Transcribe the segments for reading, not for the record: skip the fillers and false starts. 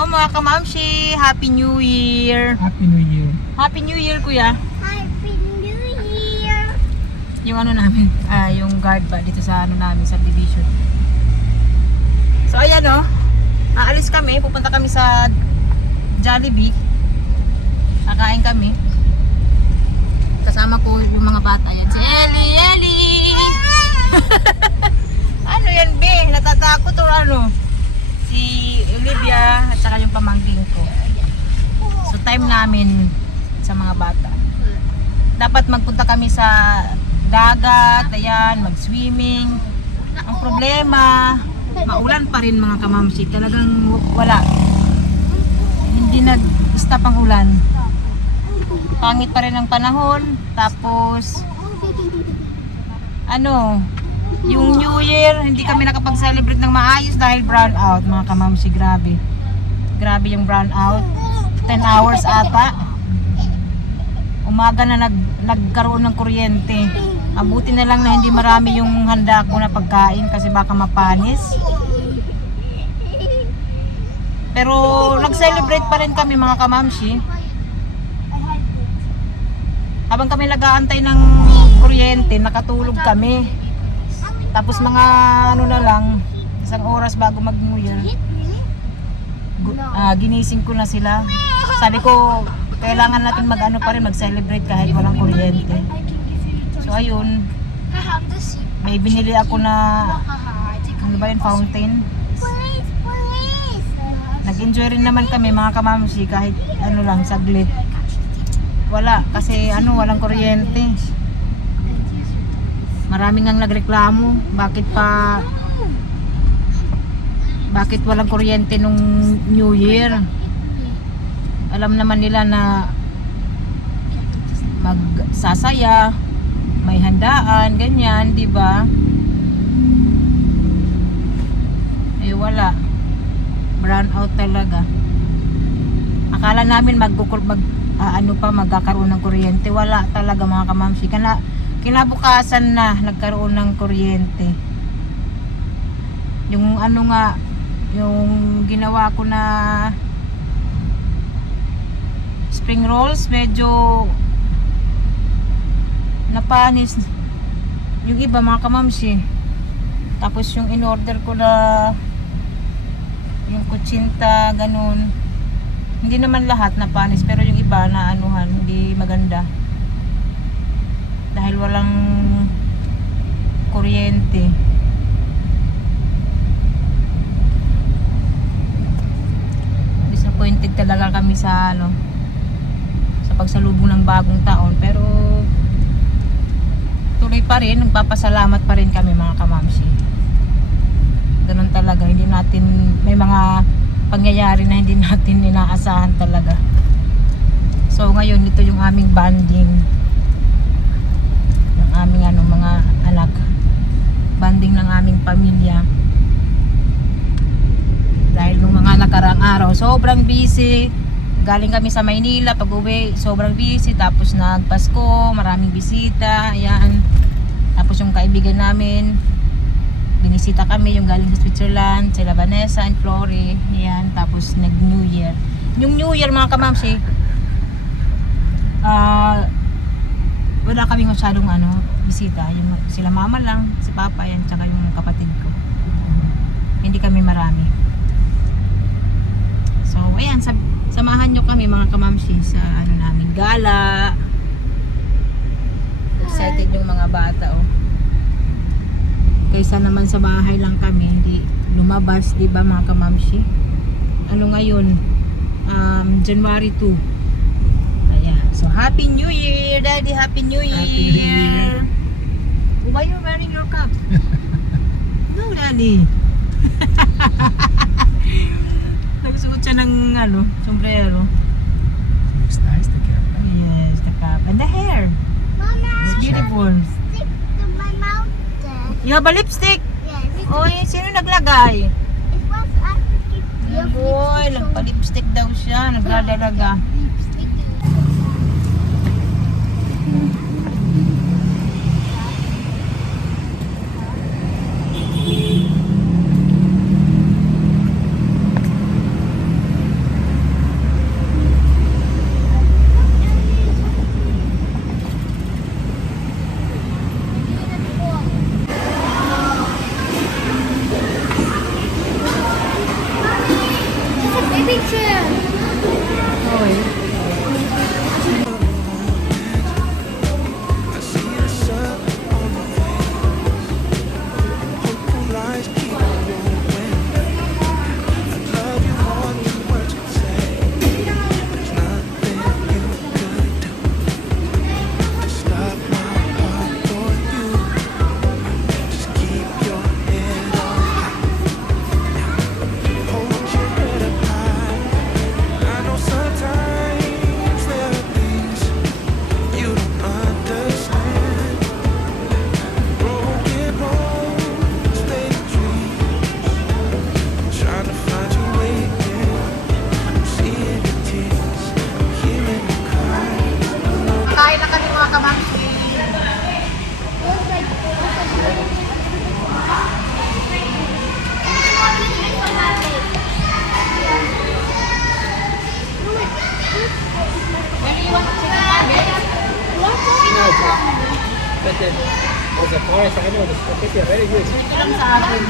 Hello mga kamamshi! Happy New Year! Happy New Year. Happy New Year kuya! Happy New Year! Yung ano namin, yung guard ba dito sa ano namin, sa division. So ayan o, aalis kami, pupunta kami sa Jollibee. Kakain kami. Kasama ko yung mga bata yan. Si Ellie! Ellie! Ano yan be? Natatakot o ano? Si Olivia at saka yung pamangking ko. So time namin sa mga bata. Dapat magpunta kami sa dagat, ayan, mag-swimming. Ang problema, maulan pa rin mga kamamsi. Talagang wala. Hindi nag-stop ang ulan. Pangit pa rin ang panahon. Tapos ano, yung New Year, hindi kami nakapag-celebrate ng maayos dahil brown out, mga kamamsi. Grabe. Grabe yung brown out. 10 hours ata. Umaga na nagkaroon ng kuryente. Abuti na lang na hindi marami yung handa ko na pagkain kasi baka mapanis. Pero nag-celebrate pa rin kami mga kamamsi. Habang kami nag-aantay ng kuryente, nakatulog kami. Tapos mga ano na lang, isang oras bago mag-New Year, ginising ko na sila. Sabi ko, kailangan natin mag-ano pa rin, mag-celebrate kahit walang kuryente. So ayun, may binili ako na, ano ba yun, fountain. Nag-enjoy rin naman kami mga kamamsi kahit ano lang, saglit. Wala, kasi ano, walang kuryente. Maraming ang nagreklamo, bakit walang kuryente nung New Year? Alam naman nila na magsasaya, may handaan, ganyan, di ba? Eh wala. Brown out talaga. Akala namin magkakaroon ng kuryente. Wala talaga mga kamamsi. Kinabukasan na nagkaroon ng kuryente. Yung ano nga, yung ginawa ko na spring rolls, medyo napanis. Yung iba mga kamamsi. Tapos yung in-order ko na yung kutsinta, ganun. Hindi naman lahat napanis, pero yung iba na anuhan, hindi maganda. Dahil walang kuryente. Disappointed talaga kami sa ano, sa pagsalubong ng bagong taon, pero tuloy pa rin, nagpapasalamat pa rin kami mga kamamsi. Ganun talaga, hindi natin, may mga pangyayari na hindi natin inaasahan talaga. So ngayon, ito yung aming bonding. Aming mga anak, banding ng aming pamilya. Dahil nung mga nakaraang araw sobrang busy, galing kami sa Maynila, pag uwi sobrang busy, tapos nagpasko, maraming bisita, ayan. Tapos yung kaibigan namin, binisita kami, yung galing sa Switzerland, sila Vanessa and Flory, ayan. Tapos nag New Year, yung New Year mga kamamsi, wala kaming masyadong bisita, yung sila mama lang, si papa yan, tsaka yung kapatid ko. Hindi kami marami. So ayan, samahan nyo kami mga kamamsi sa ano namin, gala. Excited yung mga bata kaysa naman sa bahay lang kami, hindi lumabas, di ba mga kamamsi? Ano ngayon, January 2. So, Happy New Year, Daddy! Happy New Year! Happy New Year! Why are you wearing your cap? No, Daddy! Nagsuot siya ng sombrero. Looks nice, the cap. Yes, the cap. And the hair. Mama, It's beautiful. stick to my mouth. You have a lipstick? Yes. Oy, sino naglagay? It was I to keep your Boy, nagpa-lipstick daw siya. Nagdadalaga. lipstick. chair. Oy. Kain na kami mga kamangsi. When you want to chicken nuggets? But then, there's a forest, I know, the spaghetti are very good. Ito lang sa akin.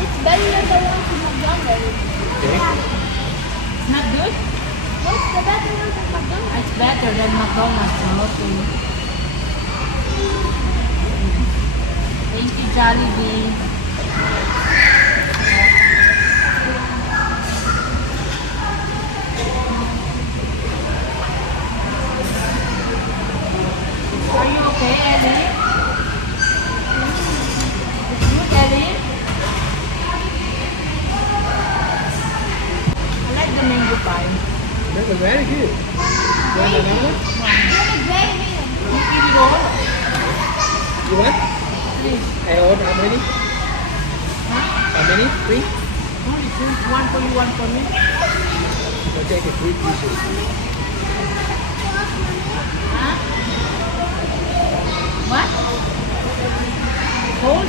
It's better than the one from McDonald's. Okay. It's not good? What's the better one from McDonald's? It's better than McDonald's. Okay. Thank you, Jollibee. Are you okay, Ellie? It's good, Ellie? I like the mango pie. That was very good. You want another? You eat it all? You want? Please. I order how many? Huh? How many? 3? Only two. One for you, one for me. I'll take it 3 pieces. Huh? What? Cold?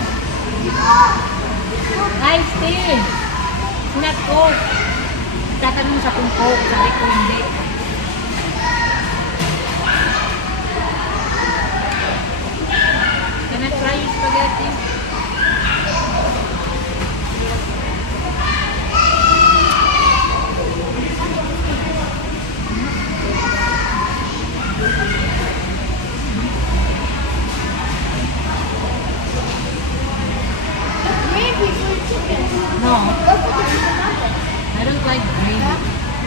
Ice tea. It's not cold. Tatanong mo sa kung cold. Sabi ko hindi. Can I try your spaghetti? Gravy for chicken. No. Go for the chicken nugget. I don't like gravy.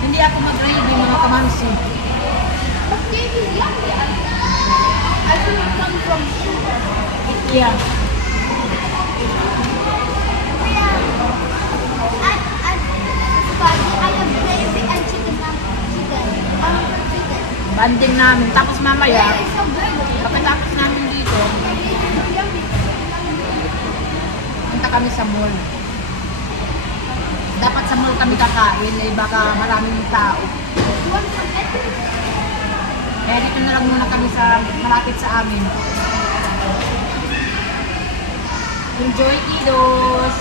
Hindi ako mag-gravy mga kamamsi. But gravy is yummy. I think it comes from sugar. Yeah. I have gravy and chicken nugget. Chicken. Banding namin. Tapos mamaya, Yeah, it's so good. pagkatapos namin dito, It's so yummy. punta kami sa mall. Dapat sa mall kami kakain, eh baka maraming tao. You want some egg? Kaya dito na lang muna kami sa malapit sa amin. Enjoy, kiddos!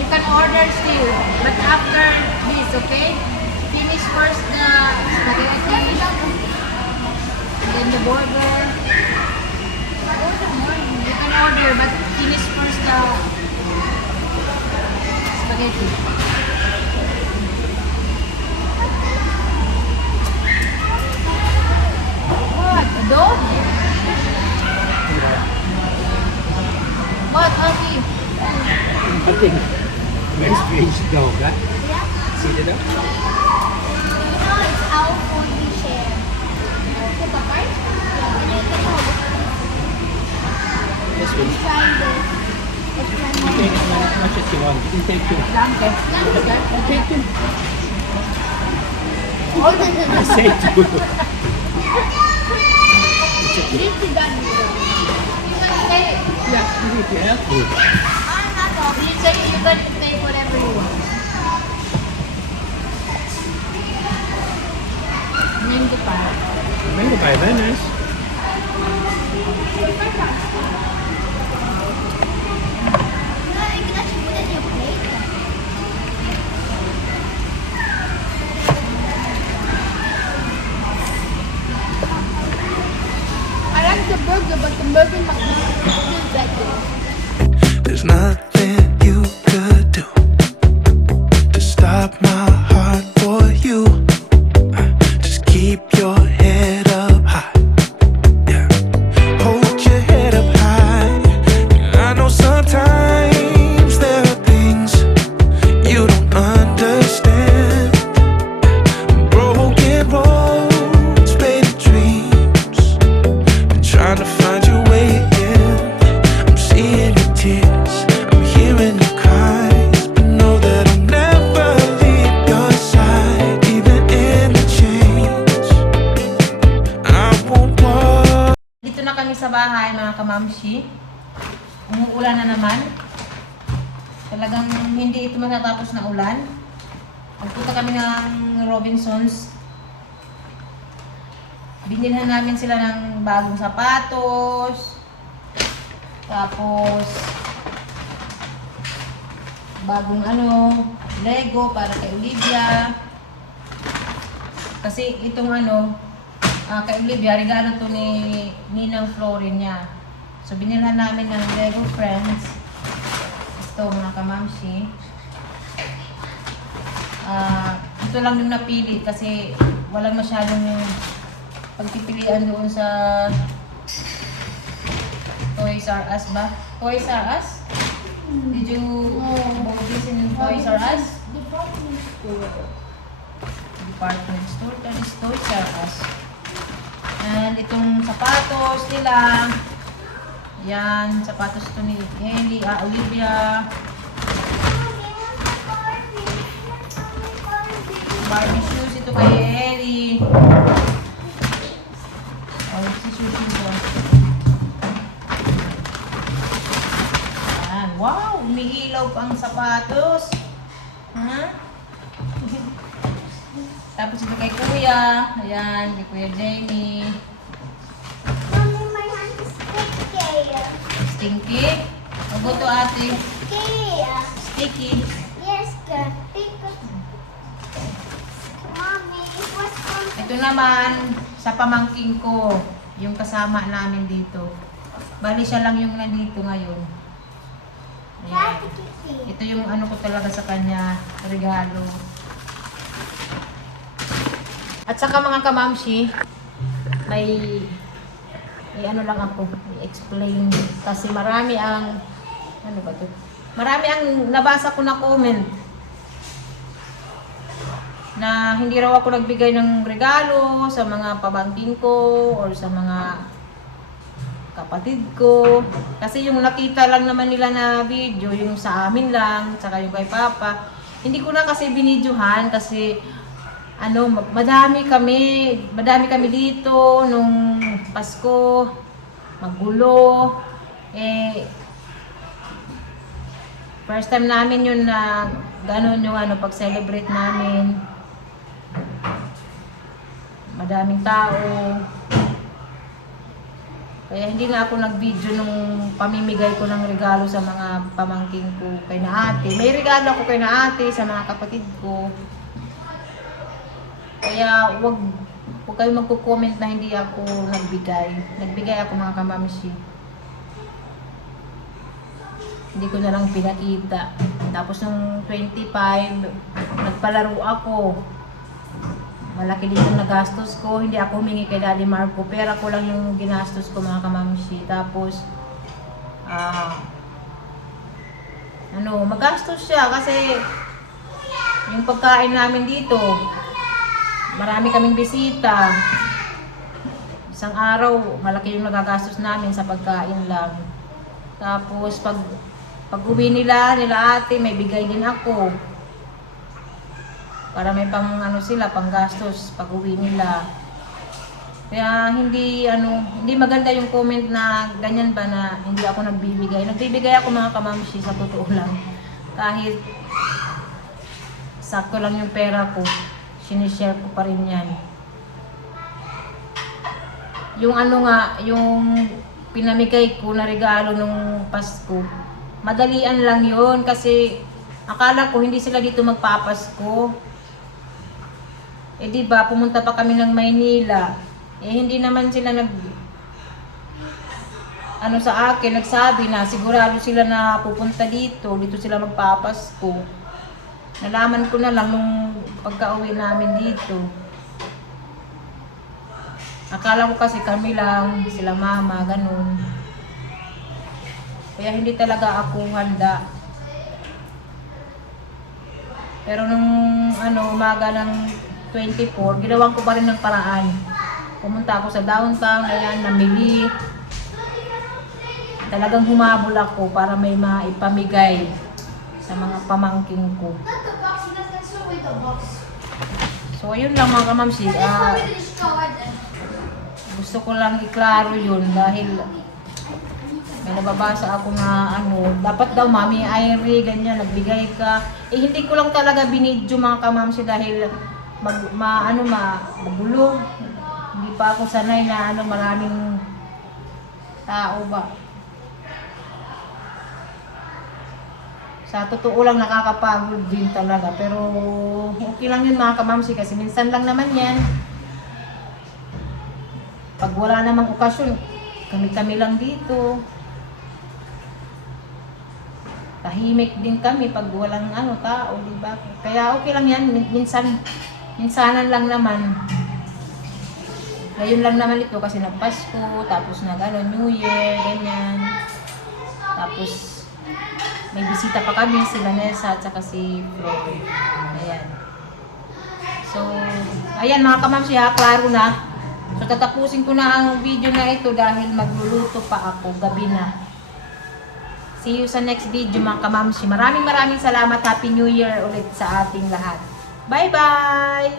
You can order still, but after this, okay? Finish first the spaghetti, and then the burger. You can order, but finish first the spaghetti. What? Adobo? What, Aki? I think very strange dog, huh? Yeah. See the dog? You know it's our phone we share. Take a bite? Yeah. And you can hold it. This one. Try this. It's my You take as much as you want. You can take 2. Danke. I'll take 2. Oh, I say 2. this is done. Yeah, you need to help me. You say you can take whatever you want. Mango pie. Mango pie, very nice. I like the burger, but the burger McDonald's is better. There's nothing you could do to stop my heart for you. Just keep your head up high. Yeah. Hold your head up high. I know sometimes there are things you don't understand. Broken roads, faded dreams. Been trying to find your way again. I'm seeing your tears, I'm hearing your cries, but know that I'll never leave your side, even in the change. I won't walk. Dito na kami sa bahay mga kamamshi. Umuulan na naman. Talagang hindi ito matatapos na ulan. Nagpunta kami ng Robinsons. Binilhan namin sila ng bagong sapatos. Tapos bagong Lego para kay Olivia. Kasi itong kay Olivia, regalo to ni Ninang Florin niya. So binilhan namin ng Lego Friends. Ito mga kamamshi. Ito lang yung napili kasi walang masyadong pagpipilian doon sa Toys R Us ba? Toys R Us? Did you this in Toys R Us? Department store. Department store? That is Toys R Us. And itong sapatos nila. Yan, sapatos ito ni Olivia. Barbie shoes ito kay Ellie. Oh, si sushi ko. Yan. Wow! Umiilaw pa ang sapatos. Ha? Tapos ito kay Kuya. Ayan, kay Kuya Jamie. Mommy, my hand is sticky. Stinky. Huwag to ate. Sticky. Sticky. Yes, good. Because Mommy, what's on Ito naman, sa pamangking ko, yung kasama namin dito. Bali siya lang yung nandito ngayon. Ayan. Ito yung ko talaga sa kanya, regalo. At saka mga kamamshi, may lang ako, i-explain. Kasi marami ang, marami ang nabasa ko na comment na hindi raw ako nagbigay ng regalo sa mga pamangkin ko or sa mga kapatid ko. Kasi yung nakita lang naman nila na video, yung sa amin lang, saka yung kay Papa. Hindi ko na kasi binidyohan kasi madami kami dito nung Pasko, magulo. First time namin yun na gano'n yung pag-celebrate namin. Madaming tao. Kaya hindi na ako nag-video nung pamimigay ko ng regalo sa mga pamangkin ko kay na ate. May regalo ako kay na ate sa mga kapatid ko. Kaya wag kayo magko-comment na hindi ako nagbigay. Nagbigay ako mga kamamshi. Hindi ko na lang pinakita. Tapos nung 25, nagpalaro ako. Malaki din yung nagastos ko. Hindi ako humingi kay Daddy Marco. Pera ko lang yung ginastos ko mga kamamshi. Tapos, magastos siya kasi yung pagkain namin dito, marami kaming bisita. Isang araw, malaki yung nagagastos namin sa pagkain lang. Tapos, pag uwi nila ate, may bigay din ako. Para may sila, pang gastos pag uwi nila. Kaya hindi maganda yung comment na ganyan ba na hindi ako nagbibigay. Nagbibigay ako mga kamamshi sa totoo lang. Kahit sakto lang yung pera ko, sinishare ko pa rin yan. Yung yung pinamigay ko na regalo nung Pasko, madalian lang yun kasi akala ko hindi sila dito magpapasko. Diba, pumunta pa kami ng Maynila. Hindi naman sila ano sa akin, nagsabi na sigurado sila na pupunta dito sila magpapasko. Nalaman ko na lang nung pagka-uwi namin dito. Akala ko kasi kami lang, sila mama, ganun. Kaya hindi talaga ako handa. Pero nung umaga ng 24, ginawan ko pa rin ng paraan. Pumunta ako sa downtown, ayan, namili. Talagang humabol ako para may maipamigay sa mga pamangking ko. Not the box, you guys can throw away the box. So ayun lang mga kamamsi, Throw away the straw then. gusto ko lang iklaro yun dahil may nababasa ako na dapat daw Mami Irie, ganyan, nagbigay ka. Hindi ko lang talaga binidyo mga kamamsi dahil magulo. Hindi pa ako sanay na maraming tao ba. Sa totoo lang nakakapagod din talaga, pero okay lang yun mga kamamsi kasi minsan lang naman yan. Pag wala namang okasyon, kami-kami lang dito. Tahimik din kami pag walang tao, di ba? Kaya okay lang yan, minsanan lang naman. Ngayon lang naman ito kasi nagpasko, tapos New Year, ganyan. Tapos may bisita pa kami, sila Nessa at saka si Flo. Ayan. So, ayan mga kamamsi ha, klaro na. So, tatapusin ko na ang video na ito dahil magluluto pa ako, gabi na. See you sa next video mga kamamsi. Maraming salamat. Happy New Year ulit sa ating lahat. Bye-bye!